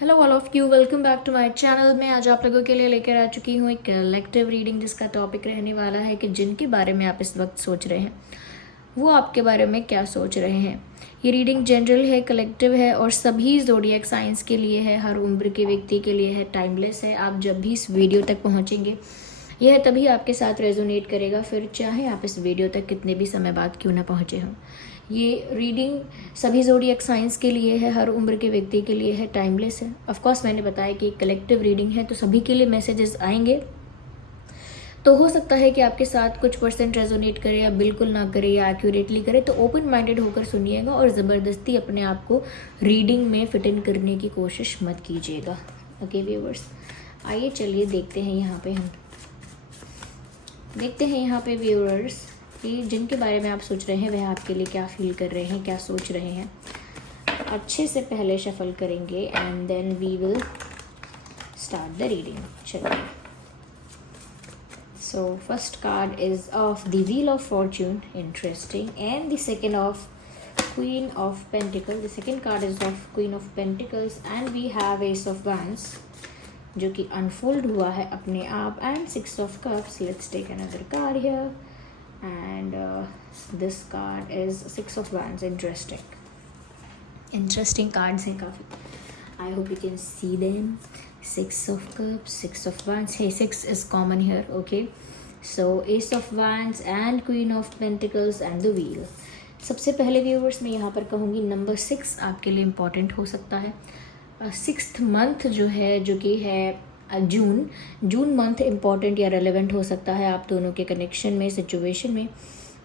Hello all of you, welcome back to my channel. मैं आज आप लोगों के लिए लेकर आ चुकी हूँ एक कलेक्टिव रीडिंग जिसका टॉपिक रहने वाला है कि जिनके बारे में आप इस वक्त सोच रहे हैं वो आपके बारे में क्या सोच रहे हैं। ये रीडिंग जनरल है, कलेक्टिव है और सभी ज़ोडिएक साइंस के लिए है, हर उम्र के व्यक्ति के लिए है, टाइमलेस है। आप जब भी इस वीडियो तक पहुँचेंगे यह तभी आपके साथ रेजोनेट करेगा, फिर चाहे आप इस वीडियो तक कितने भी समय बाद क्यों ना पहुँचे हों। ये रीडिंग सभी ज़ोडिएक साइंस के लिए है, हर उम्र के व्यक्ति के लिए है, टाइमलेस है। ऑफ कोर्स मैंने बताया कि कलेक्टिव रीडिंग है तो सभी के लिए मैसेजेस आएंगे। तो हो सकता है कि आपके साथ कुछ परसेंट रेजोनेट करे या बिल्कुल ना करे या एक्यूरेटली करे, तो ओपन माइंडेड होकर सुनिएगा और ज़बरदस्ती अपने आप को रीडिंग में फिट इन करने की कोशिश मत कीजिएगा। ओके व्यूअर्स, आइए चलिए देखते हैं यहाँ पे व्यूअर्स कि जिनके बारे में आप सोच रहे हैं वह आपके लिए क्या फील कर रहे हैं, क्या सोच रहे हैं। अच्छे से पहले शफल करेंगे and then we will start the reading. चलिए, so first card is of the wheel of fortune, interesting, and the second of queen of pentacle. The second card is of queen of pentacles and we have ace of wands जो कि unfold हुआ है अपने आप, and six of cups. Let's take another card here and this card is six of wands. Interesting cards हैं काफ़ी. I hope you can see them. Six of cups, six of wands. Hey, six is common here. Okay, so ace of wands and queen of pentacles and the wheel. सबसे पहले viewers मैं यहाँ पर कहूँगी number 6 आपके लिए important हो सकता है। 6th मंथ जो है, जो कि है जून मंथ इम्पॉर्टेंट या रेलेवेंट हो सकता है आप दोनों के कनेक्शन में, सिचुएशन में।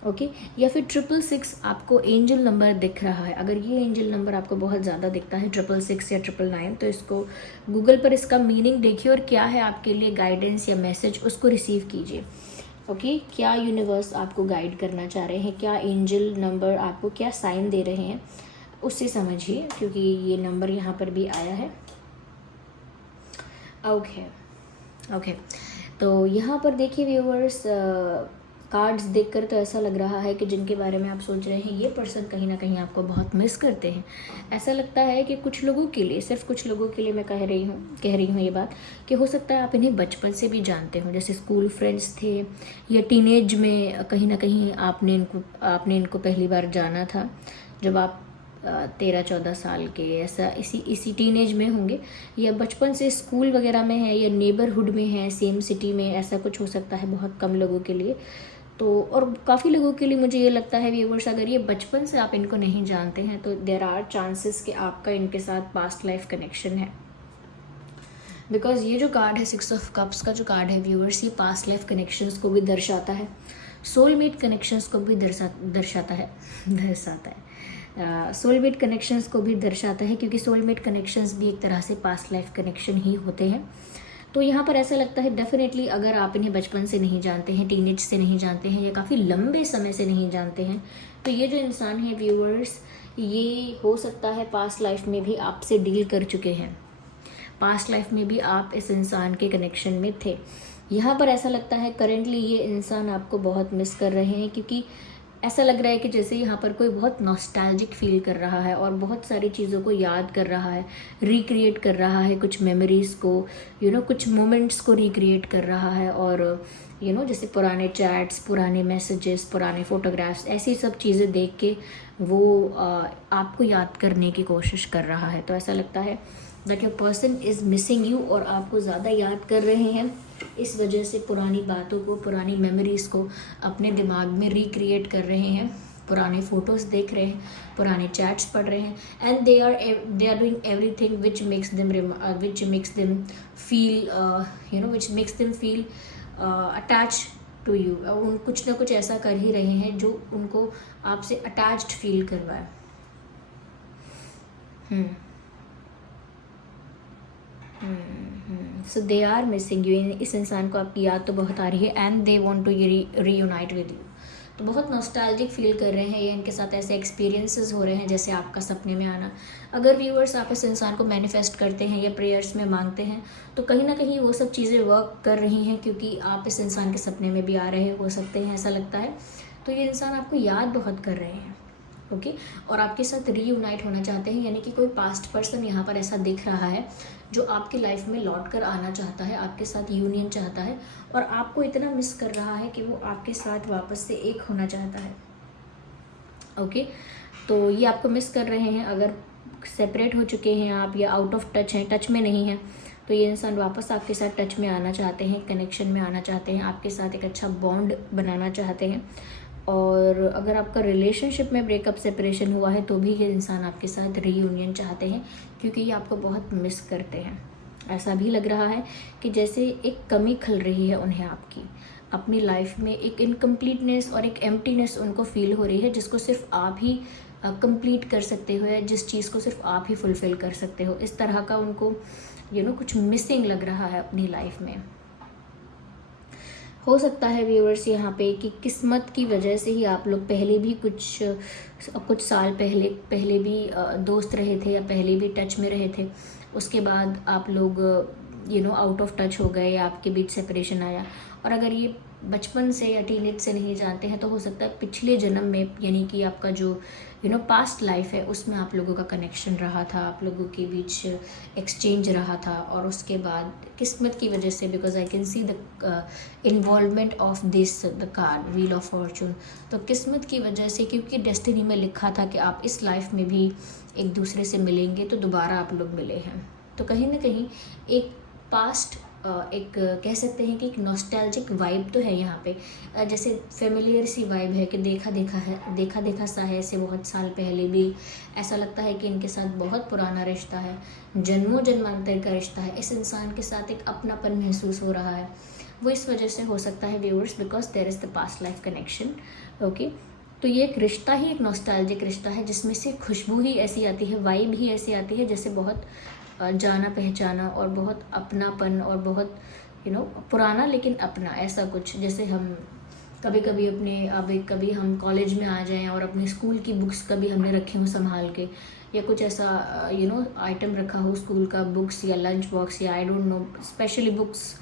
ओके, या फिर 666 आपको एंजल नंबर दिख रहा है। अगर ये एंजल नंबर आपको बहुत ज़्यादा दिखता है, 666 या 999, तो इसको गूगल पर इसका मीनिंग देखिए और क्या है आपके लिए गाइडेंस या मैसेज, उसको रिसीव कीजिए। ओके, क्या यूनिवर्स आपको गाइड करना चाह रहे हैं, क्या एंजल नंबर आपको क्या साइन दे रहे हैं, उससे समझिए, क्योंकि ये नंबर यहाँ पर भी आया है। ओके, तो यहाँ पर देखिए व्यूअर्स, कार्ड्स देखकर तो ऐसा लग रहा है कि जिनके बारे में आप सोच रहे हैं ये पर्सन कहीं ना कहीं आपको बहुत मिस करते हैं। ऐसा लगता है कि कुछ लोगों के लिए, सिर्फ कुछ लोगों के लिए मैं कह रही हूँ ये बात, कि हो सकता है आप इन्हें बचपन से भी जानते हो, जैसे स्कूल फ्रेंड्स थे या टीनेज में कहीं ना कहीं आपने इनको पहली बार जाना था जब आप 13-14 साल के, ऐसा इसी टीनेज में होंगे, या बचपन से स्कूल वगैरह में है या नेबरहुड में है, सेम सिटी में, ऐसा कुछ हो सकता है बहुत कम लोगों के लिए। तो और काफ़ी लोगों के लिए मुझे ये लगता है व्यूवर्स, अगर ये बचपन से आप इनको नहीं जानते हैं तो देयर आर चांसेस कि आपका इनके साथ पास्ट लाइफ कनेक्शन है। बिकॉज ये जो कार्ड है 6 ऑफ कप्स का जो कार्ड है व्यूवर्स, ये पास्ट लाइफ कनेक्शंस को भी दर्शाता है, सोलमेट कनेक्शंस को भी दर्शाता है सोलमेट कनेक्शंस को भी दर्शाता है, क्योंकि सोलमेट कनेक्शंस भी एक तरह से पास्ट लाइफ कनेक्शन ही होते हैं। तो यहाँ पर ऐसा लगता है डेफिनेटली अगर आप इन्हें बचपन से नहीं जानते हैं, टीनेज से नहीं जानते हैं या काफ़ी लंबे समय से नहीं जानते हैं, तो ये जो इंसान है व्यूअर्स, ये हो सकता है पास्ट लाइफ में भी आपसे डील कर चुके हैं, पास्ट लाइफ में भी आप इस इंसान के कनेक्शन में थे। यहाँ पर ऐसा लगता है करेंटली ये इंसान आपको बहुत मिस कर रहे हैं, क्योंकि ऐसा लग रहा है कि जैसे यहाँ पर कोई बहुत नॉस्टैल्जिक फील कर रहा है और बहुत सारी चीज़ों को याद कर रहा है, रिक्रिएट कर रहा है, कुछ मेमोरीज़ को, कुछ मोमेंट्स को रिक्रिएट कर रहा है, और जैसे पुराने चैट्स, पुराने मैसेजेस, पुराने फ़ोटोग्राफ्स, ऐसी सब चीज़ें देख के वो आपको याद करने की कोशिश कर रहा है। तो ऐसा लगता है that your person is missing you और आपको ज़्यादा याद कर रहे हैं। इस वजह से पुरानी बातों को, पुरानी मेमोरीज़ को अपने दिमाग में रिक्रिएट कर रहे हैं, पुराने फ़ोटोज़ देख रहे हैं, पुराने चैट्स पढ़ रहे हैं, and they are doing everything which makes them feel attach to you. उन कुछ ना कुछ ऐसा कर ही रहे हैं जो उनको आपसे अटैच्ड फील करवाए। सो दे आर मिसिंग यू। इस इंसान को आपकी याद तो बहुत आ रही है, and they want to reunite with you. तो बहुत नॉस्टैल्जिक फील कर रहे हैं, या इनके साथ ऐसे एक्सपीरियंसेस हो रहे हैं जैसे आपका सपने में आना। अगर व्यूअर्स आप इस इंसान को मैनिफेस्ट करते हैं या प्रेयर्स में मांगते हैं तो कहीं ना कहीं वो सब चीज़ें वर्क कर रही हैं, क्योंकि आप इस इंसान के सपने में भी आ रहे हो सकते हैं, ऐसा लगता है। तो ये इंसान आपको याद बहुत कर रहे हैं। ओके। और आपके साथ रीयूनाइट होना चाहते हैं, यानी कि कोई पास्ट पर्सन यहाँ पर ऐसा दिख रहा है जो आपकी लाइफ में लौट कर आना चाहता है, आपके साथ यूनियन चाहता है और आपको इतना मिस कर रहा है कि वो आपके साथ वापस से एक होना चाहता है। ओके, तो ये आपको मिस कर रहे हैं। अगर सेपरेट हो चुके हैं आप या आउट ऑफ टच हैं, टच में नहीं है, तो ये इंसान वापस आपके साथ टच में आना चाहते हैं, कनेक्शन में आना चाहते हैं, आपके साथ एक अच्छा बॉन्ड बनाना चाहते हैं। और अगर आपका रिलेशनशिप में ब्रेकअप सेपरेशन हुआ है तो भी ये इंसान आपके साथ रीयूनियन चाहते हैं, क्योंकि ये आपको बहुत मिस करते हैं। ऐसा भी लग रहा है कि जैसे एक कमी खल रही है उन्हें आपकी अपनी लाइफ में, एक इनकम्प्लीटनेस और एक एम्प्टीनेस उनको फील हो रही है, जिसको सिर्फ आप ही कंप्लीट कर सकते हो, या जिस चीज़ को सिर्फ आप ही फुलफ़िल कर सकते हो। इस तरह का उनको कुछ मिसिंग लग रहा है अपनी लाइफ में। हो सकता है व्यूअर्स यहाँ पे कि किस्मत की वजह से ही आप लोग पहले भी कुछ साल पहले भी दोस्त रहे थे या पहले भी टच में रहे थे, उसके बाद आप लोग आउट ऑफ टच हो गए या आपके बीच सेपरेशन आया। और अगर ये बचपन से या टीनेज से नहीं जानते हैं तो हो सकता है पिछले जन्म में, यानी कि आपका जो पास्ट लाइफ है उसमें आप लोगों का कनेक्शन रहा था, आप लोगों के बीच एक्सचेंज रहा था, और उसके बाद किस्मत की वजह से, because I can see the involvement of this the card wheel of Fortune, तो किस्मत की वजह से, क्योंकि डेस्टिनी में लिखा था कि आप इस लाइफ में भी एक दूसरे से मिलेंगे, तो दोबारा आप लोग मिले हैं। तो कहीं ना कहीं एक पास्ट एक कह सकते हैं कि एक नॉस्टैल्जिक वाइब तो है यहाँ पे, जैसे फेमिलियर सी वाइब है कि देखा देखा सा है, ऐसे बहुत साल पहले भी ऐसा लगता है कि इनके साथ बहुत पुराना रिश्ता है, जन्मों जन्मांतर का रिश्ता है, इस इंसान के साथ एक अपनापन महसूस हो रहा है। वो इस वजह से हो सकता है viewers, because there is the past life connection. Okay, तो ये एक रिश्ता ही एक नॉस्टैल्जिक रिश्ता है, जिसमें से खुशबू ही ऐसी आती है, वाइब ही ऐसी आती है, जैसे बहुत जाना पहचाना और बहुत अपनापन और बहुत पुराना लेकिन अपना, ऐसा कुछ। जैसे हम कभी हम कॉलेज में आ जाएं और अपने स्कूल की बुक्स कभी हमने रखे हों संभाल के, या कुछ ऐसा आइटम रखा हो स्कूल का, बुक्स या लंच बॉक्स या I don't know, specially books,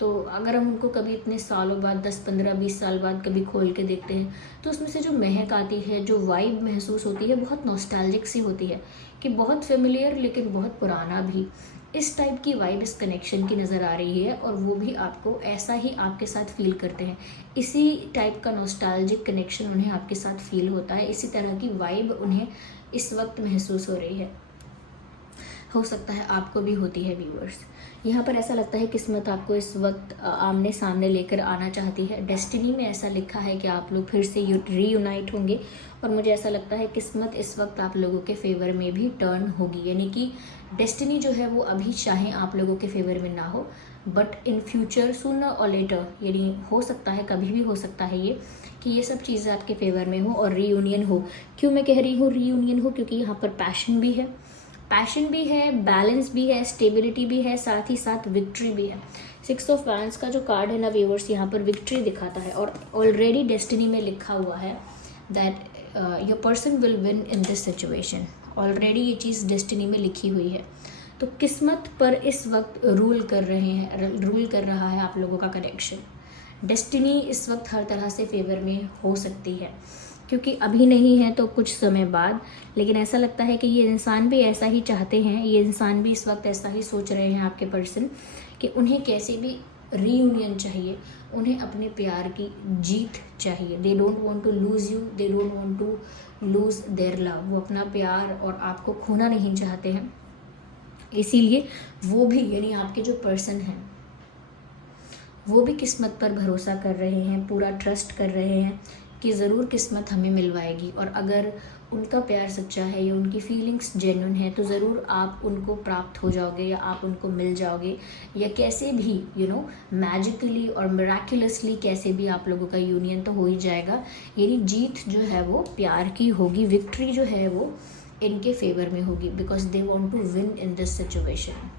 तो अगर हम उनको कभी इतने सालों बाद 10, 15, 20 साल बाद कभी खोल के देखते हैं तो उसमें से जो महक आती है, जो वाइब महसूस होती है, बहुत नॉस्टैल्जिक सी होती है कि बहुत फेमिलियर लेकिन बहुत पुराना भी। इस टाइप की वाइब इस कनेक्शन की नज़र आ रही है, और वो भी आपको ऐसा ही आपके साथ फील करते हैं। इसी टाइप का नॉस्टैल्जिक कनेक्शन उन्हें आपके साथ फील होता है, इसी तरह की वाइब उन्हें इस वक्त महसूस हो रही है। हो सकता है आपको भी होती है व्यूअर्स। यहाँ पर ऐसा लगता है किस्मत आपको इस वक्त आमने सामने लेकर आना चाहती है। डेस्टिनी में ऐसा लिखा है कि आप लोग फिर से रीयूनाइट होंगे, और मुझे ऐसा लगता है किस्मत इस वक्त आप लोगों के फेवर में भी टर्न होगी, यानी कि डेस्टिनी जो है वो अभी चाहे आप लोगों के फेवर में ना हो, बट इन फ्यूचर सूनर और लेटर, यानी हो सकता है, कभी भी हो सकता है ये कि ये सब चीज़ें आपके फेवर में हो और रीयूनियन हो। क्यों मैं कह रही हूँ रीयूनियन हो, क्योंकि यहाँ पर पैशन भी है, बैलेंस भी है, स्टेबिलिटी भी है, साथ ही साथ विक्ट्री भी है। 6 ऑफ वैंड्स का जो कार्ड है ना व्यूअर्स, यहाँ पर विक्ट्री दिखाता है, और ऑलरेडी डेस्टिनी में लिखा हुआ है that your person will win in this situation. Already ये चीज़ डेस्टिनी में लिखी हुई है। तो किस्मत पर इस वक्त रूल कर रहा है आप लोगों का कनेक्शन। डेस्टिनी इस वक्त हर तरह से फेवर में हो सकती है, क्योंकि अभी नहीं है तो कुछ समय बाद, लेकिन ऐसा लगता है कि ये इंसान भी ऐसा ही चाहते हैं, ये इंसान भी इस वक्त ऐसा ही सोच रहे हैं आपके पर्सन, कि उन्हें कैसे भी रीयूनियन चाहिए, उन्हें अपने प्यार की जीत चाहिए। They don't want to lose you, they don't want to lose their love. वो अपना प्यार और आपको खोना नहीं चाहते हैं, इसीलिए वो भी, यानी आपके जो पर्सन हैं वो भी किस्मत पर भरोसा कर रहे हैं, पूरा ट्रस्ट कर रहे हैं कि ज़रूर किस्मत हमें मिलवाएगी। और अगर उनका प्यार सच्चा है या उनकी फीलिंग्स जेन्युइन है तो ज़रूर आप उनको प्राप्त हो जाओगे, या आप उनको मिल जाओगे, या कैसे भी मैजिकली और मिराकुलसली कैसे भी आप लोगों का यूनियन तो हो ही जाएगा। यानी जीत जो है वो प्यार की होगी, विक्ट्री जो है वो इनके फेवर में होगी, because they want to win in this situation.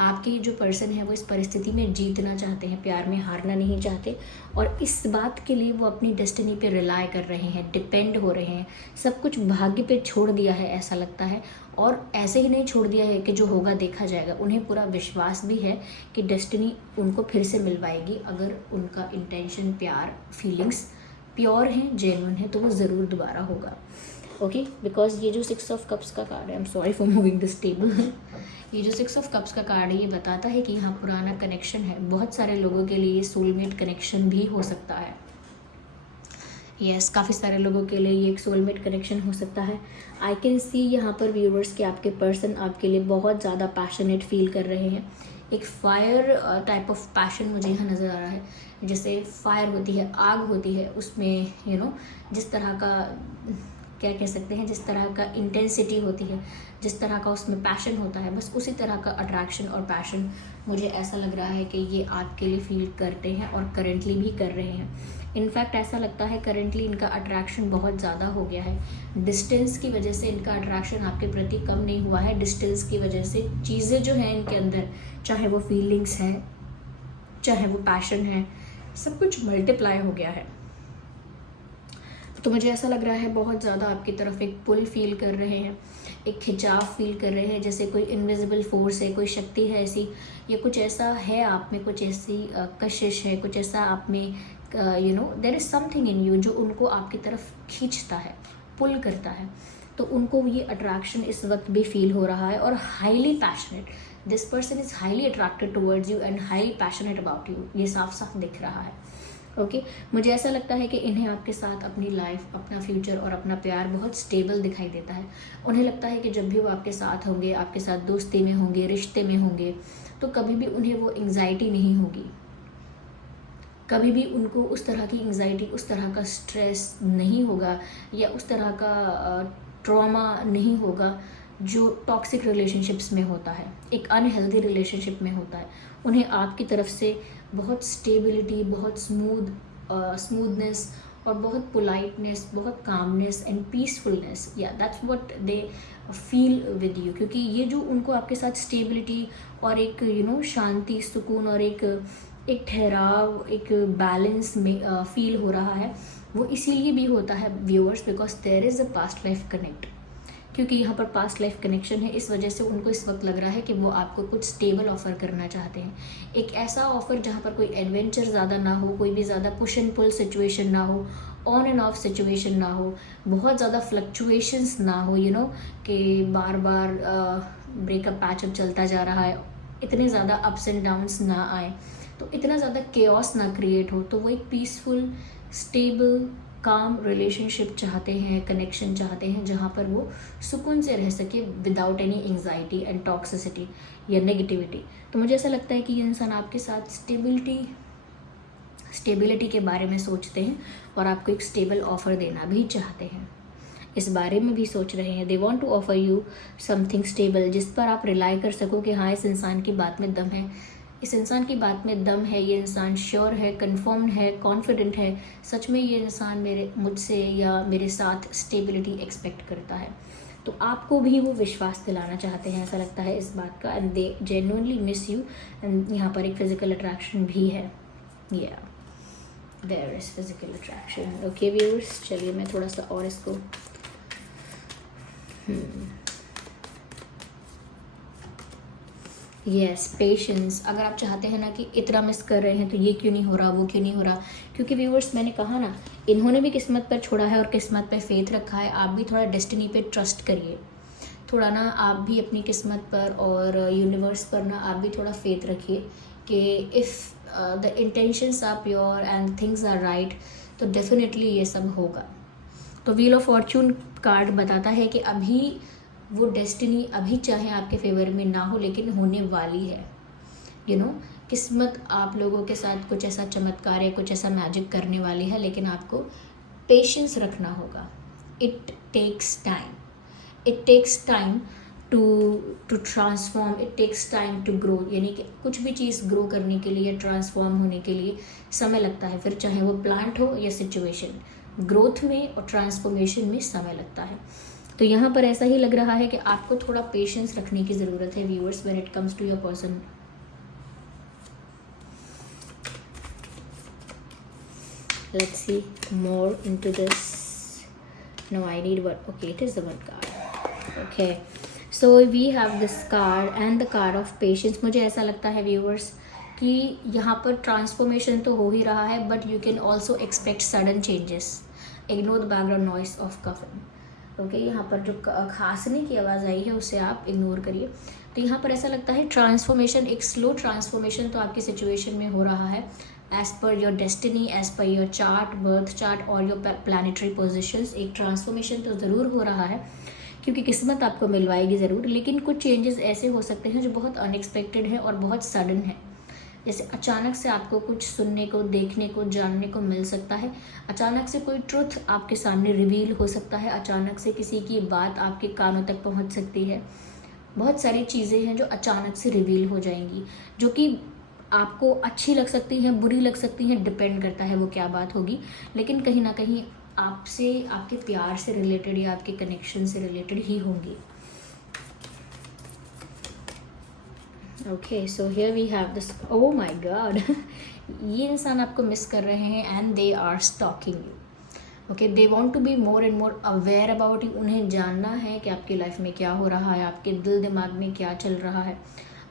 आपके जो पर्सन है वो इस परिस्थिति में जीतना चाहते हैं, प्यार में हारना नहीं चाहते, और इस बात के लिए वो अपनी डेस्टिनी पे रिलाय कर रहे हैं, डिपेंड हो रहे हैं, सब कुछ भाग्य पे छोड़ दिया है ऐसा लगता है। और ऐसे ही नहीं छोड़ दिया है कि जो होगा देखा जाएगा, उन्हें पूरा विश्वास भी है कि डेस्टिनी उनको फिर से मिलवाएगी, अगर उनका इंटेंशन, प्यार, फीलिंग्स प्योर हैं, जेन्युइन है, तो वो ज़रूर दोबारा होगा। ओके, बिकॉज ये जो 6 ऑफ कप्स का कार्ड है, I am sorry for moving this table, ये जो 6 ऑफ कप्स का कार्ड है ये बताता है कि यहाँ पुराना कनेक्शन है। बहुत सारे लोगों के लिए सोलमेट कनेक्शन भी हो सकता है। यस, काफ़ी सारे लोगों के लिए ये एक सोलमेट कनेक्शन हो सकता है। आई कैन सी यहाँ पर व्यूवर्स कि आपके पर्सन आपके लिए बहुत ज़्यादा पैशनेट फील कर रहे हैं। एक फायर टाइप ऑफ पैशन मुझे यहाँ नज़र आ रहा है। जैसे फायर होती है, आग होती है, उसमें जिस तरह का क्या कह सकते हैं, जिस तरह का इंटेंसिटी होती है, जिस तरह का उसमें पैशन होता है, बस उसी तरह का अट्रैक्शन और पैशन मुझे ऐसा लग रहा है कि ये आपके लिए फील करते हैं और करंटली भी कर रहे हैं। इनफैक्ट ऐसा लगता है करंटली इनका अट्रैक्शन बहुत ज़्यादा हो गया है। डिस्टेंस की वजह से इनका अट्रैक्शन आपके प्रति कम नहीं हुआ है। डिस्टेंस की वजह से चीज़ें जो हैं इनके अंदर, चाहे वो फीलिंग्स हैं, चाहे वो पैशन है, सब कुछ मल्टीप्लाई हो गया है। तो मुझे ऐसा लग रहा है बहुत ज़्यादा आपकी तरफ एक पुल फील कर रहे हैं, एक खिंचाव फील कर रहे हैं, जैसे कोई इनविजिबल फोर्स है, कोई शक्ति है ऐसी, या कुछ ऐसा है आप में, कुछ ऐसी कशिश है, कुछ ऐसा आप में there is something in you जो उनको आपकी तरफ खींचता है, पुल करता है। तो उनको ये अट्रैक्शन इस वक्त भी फील हो रहा है और highly passionate, this person is highly attracted towards you and highly passionate about you, ये साफ साफ दिख रहा है। ओके, मुझे ऐसा लगता है कि इन्हें आपके साथ अपनी लाइफ, अपना फ्यूचर और अपना प्यार बहुत स्टेबल दिखाई देता है। उन्हें लगता है कि जब भी वो आपके साथ होंगे, आपके साथ दोस्ती में होंगे, रिश्ते में होंगे, तो कभी भी उन्हें वो एंग्जाइटी नहीं होगी, कभी भी उनको उस तरह की एंग्जाइटी, उस तरह का स्ट्रेस नहीं होगा, या उस तरह का ट्रॉमा नहीं होगा जो टॉक्सिक रिलेशनशिप्स में होता है, एक अनहेल्दी रिलेशनशिप में होता है। उन्हें आपकी तरफ से बहुत स्टेबिलिटी, बहुत स्मूथनेस और बहुत पोलाइटनेस, बहुत कामनेस एंड पीसफुलनेस, या that's what they feel with you. क्योंकि ये जो उनको आपके साथ स्टेबिलिटी और एक शांति, सुकून और एक ठहराव, एक बैलेंस में फील हो रहा है, वो इसीलिए भी होता है viewers, because there is a past life connect. क्योंकि यहाँ पर पास्ट लाइफ कनेक्शन है, इस वजह से उनको इस वक्त लग रहा है कि वो आपको कुछ स्टेबल ऑफ़र करना चाहते हैं। एक ऐसा ऑफ़र जहाँ पर कोई एडवेंचर ज़्यादा ना हो, कोई भी ज़्यादा पुश एंड पुल सिचुएशन ना हो, ऑन एंड ऑफ सिचुएशन ना हो, बहुत ज़्यादा फ्लक्चुएशंस ना हो, कि बार बार ब्रेकअप पैचअप चलता जा रहा है, इतने ज़्यादा अप्स एंड डाउन्स ना आए, तो इतना ज़्यादा केओस ना क्रिएट हो। तो वो एक पीसफुल, स्टेबल, काम रिलेशनशिप चाहते हैं, कनेक्शन चाहते हैं, जहाँ पर वो सुकून से रह सके without any anxiety and toxicity या नेगेटिविटी। तो मुझे ऐसा लगता है कि ये इंसान आपके साथ स्टेबिलिटी के बारे में सोचते हैं और आपको एक स्टेबल ऑफ़र देना भी चाहते हैं, इस बारे में भी सोच रहे हैं। They want to offer you something stable, जिस पर आप रिलाई कर सको कि हाँ, इस इंसान की बात में दम है, इस इंसान की बात में दम है, ये इंसान श्योर है, कन्फर्म्ड है, कॉन्फिडेंट है, सच में ये इंसान मुझसे या मेरे साथ स्टेबिलिटी एक्सपेक्ट करता है। तो आपको भी वो विश्वास दिलाना चाहते हैं, ऐसा लगता है इस बात का, and they genuinely miss you. And यहाँ पर एक फिजिकल अट्रैक्शन भी है, या there is physical attraction. Okay viewers, चलिए मैं थोड़ा सा और इसको यस, पेशेंस। अगर आप चाहते हैं ना कि इतना मिस कर रहे हैं तो ये क्यों नहीं हो रहा, वो क्यों नहीं हो रहा, क्योंकि व्यूअर्स मैंने कहा ना, इन्होंने भी किस्मत पर छोड़ा है और किस्मत पे फेथ रखा है। आप भी थोड़ा डेस्टिनी पे ट्रस्ट करिए, थोड़ा ना आप भी अपनी किस्मत पर और यूनिवर्स पर ना आप भी थोड़ा फेथ रखिए कि if the intentions are pure and things are right, तो डेफिनेटली ये सब होगा। तो व्हील ऑफ फॉर्चून कार्ड बताता है कि अभी वो डेस्टिनी अभी चाहे आपके फेवर में ना हो, लेकिन होने वाली है। किस्मत आप लोगों के साथ कुछ ऐसा चमत्कार या कुछ ऐसा मैजिक करने वाली है, लेकिन आपको पेशेंस रखना होगा। It takes time to transform, it takes time to grow, यानी कि कुछ भी चीज़ ग्रो करने के लिए, ट्रांसफॉर्म होने के लिए समय लगता है, फिर चाहे वो प्लांट हो या सिचुएशन, ग्रोथ में और ट्रांसफॉर्मेशन में समय लगता है। तो यहाँ पर ऐसा ही लग रहा है कि आपको थोड़ा पेशेंस रखने की ज़रूरत है viewers when it comes to your person. Let's see more into this. No, I need one. Okay, it is the one card. Okay, so we have this card and the card of patience. मुझे ऐसा लगता है viewers कि यहाँ पर transformation तो हो ही रहा है, but you can also expect sudden changes. Ignore the background noise of कफन। ओके, यहाँ पर जो खांसने की आवाज़ आई है उसे आप इग्नोर करिए। तो यहाँ पर ऐसा लगता है ट्रांसफॉर्मेशन, एक स्लो ट्रांसफॉर्मेशन तो आपकी सिचुएशन में हो रहा है as per your destiny, as per your chart, birth chart और योर प्लानिटरी पोजिशंस। एक ट्रांसफॉर्मेशन तो ज़रूर हो रहा है क्योंकि किस्मत आपको मिलवाएगी ज़रूर, लेकिन कुछ चेंजेस ऐसे हो सकते हैं जो बहुत अनएक्सपेक्टेड है और बहुत सडन है। जैसे अचानक से आपको कुछ सुनने को, देखने को, जानने को मिल सकता है। अचानक से कोई ट्रुथ आपके सामने रिवील हो सकता है। अचानक से किसी की बात आपके कानों तक पहुंच सकती है। बहुत सारी चीज़ें हैं जो अचानक से रिवील हो जाएंगी, जो कि आपको अच्छी लग सकती हैं, बुरी लग सकती हैं, डिपेंड करता है वो क्या बात होगी, लेकिन कहीं ना कहीं आपसे, आपके प्यार से रिलेटेड या आपके कनेक्शन से रिलेटेड ही होंगी। Okay, so here we have this. Oh my god, ये इंसान आपको मिस कर रहे हैं and they are stalking you. Okay, they want to be more and more aware about you. उन्हें जानना है कि आपकी लाइफ में क्या हो रहा है, आपके दिल दिमाग में क्या चल रहा है,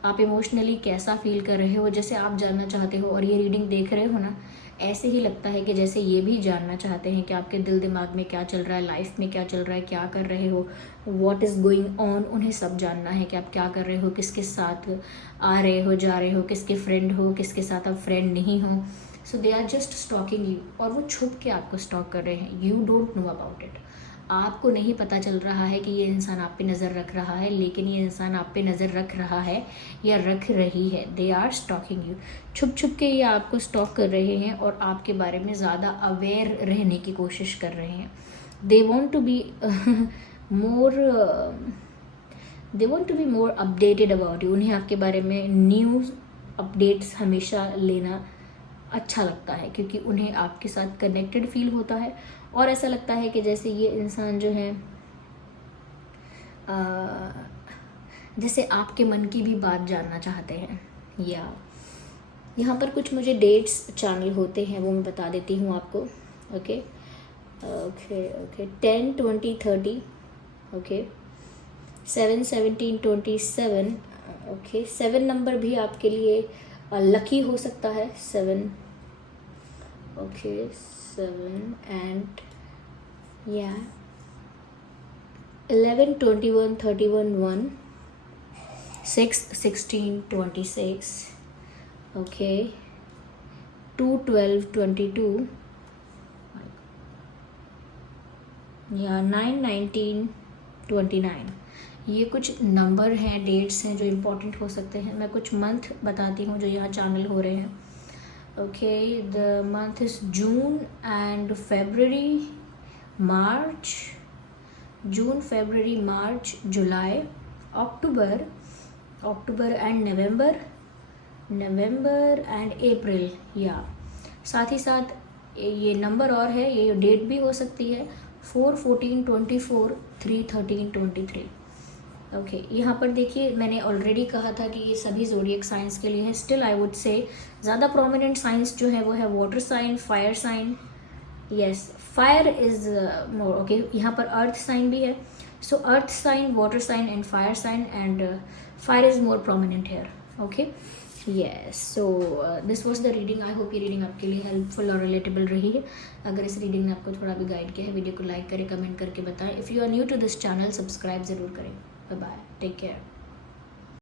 आप इमोशनली कैसा फील कर रहे हो, जैसे आप जानना चाहते हो। और ये रीडिंग देख रहे हो ना, ऐसे ही लगता है कि जैसे ये भी जानना चाहते हैं कि आपके दिल दिमाग में क्या चल रहा है, लाइफ में क्या चल रहा है, क्या कर रहे हो, व्हाट इज़ गोइंग ऑन। उन्हें सब जानना है कि आप क्या कर रहे हो, किसके साथ आ रहे हो, जा रहे हो, किसके फ्रेंड हो, किसके साथ आप फ्रेंड नहीं हो। So they are just stalking you, और वो छुप के आपको स्टॉक कर रहे हैं। You don't know about it. आपको नहीं पता चल रहा है कि ये इंसान आप पे नज़र रख रहा है, लेकिन ये इंसान आप पे नज़र रख रहा है या रख रही है। They are stalking you. छुप छुप के ये आपको स्टॉक कर रहे हैं और आपके बारे में ज़्यादा अवेयर रहने की कोशिश कर रहे हैं। They want to be more updated about you. उन्हें आपके बारे में न्यूज़ अपडेट्स हमेशा लेना अच्छा लगता है, क्योंकि उन्हें आपके साथ कनेक्टेड फील होता है और ऐसा लगता है कि जैसे ये इंसान जो है जैसे आपके मन की भी बात जानना चाहते हैं। या यहाँ पर कुछ मुझे डेट्स चैनल होते हैं, वो मैं बता देती हूँ आपको। Okay okay okay 10, 20, 30, okay 7, 17, 27। Okay 7 number भी आपके लिए लकी हो सकता है। 7, ओके 7 एंड या 11, 21, 31, 1, 6, 16, 26, ओके 2, 12, 22, या 9, 19, 29। ये कुछ नंबर हैं, डेट्स हैं जो इम्पोर्टेंट हो सकते हैं। मैं कुछ मंथ बताती हूँ जो यहाँ चैनल हो रहे हैं। Okay, the month is June and February, March, June, February, March, July, October and November and April. या साथ ही साथ ये नंबर और है, ये डेट भी हो सकती है 4, 14, 24, 3, 13, 23। ओके यहाँ पर देखिए, मैंने ऑलरेडी कहा था कि ये सभी ज़ोडिएक साइंस के लिए है। स्टिल आई वुड से ज़्यादा प्रोमिनेंट साइंस जो है वो है water sign, fire sign. Yes, fire is more. Okay, यहाँ पर अर्थ साइन भी है। So earth sign, water sign and fire sign, and fire is more prominent here. Okay, yes, so this was the reading. I hope ये reading आपके लिए helpful और relatable रही है। अगर इस रीडिंग ने आपको थोड़ा भी गाइड किया है, वीडियो को लाइक करें, कमेंट करके बताएं। If you are new to this channel, subscribe ज़रूर करें। Bye bye, take care.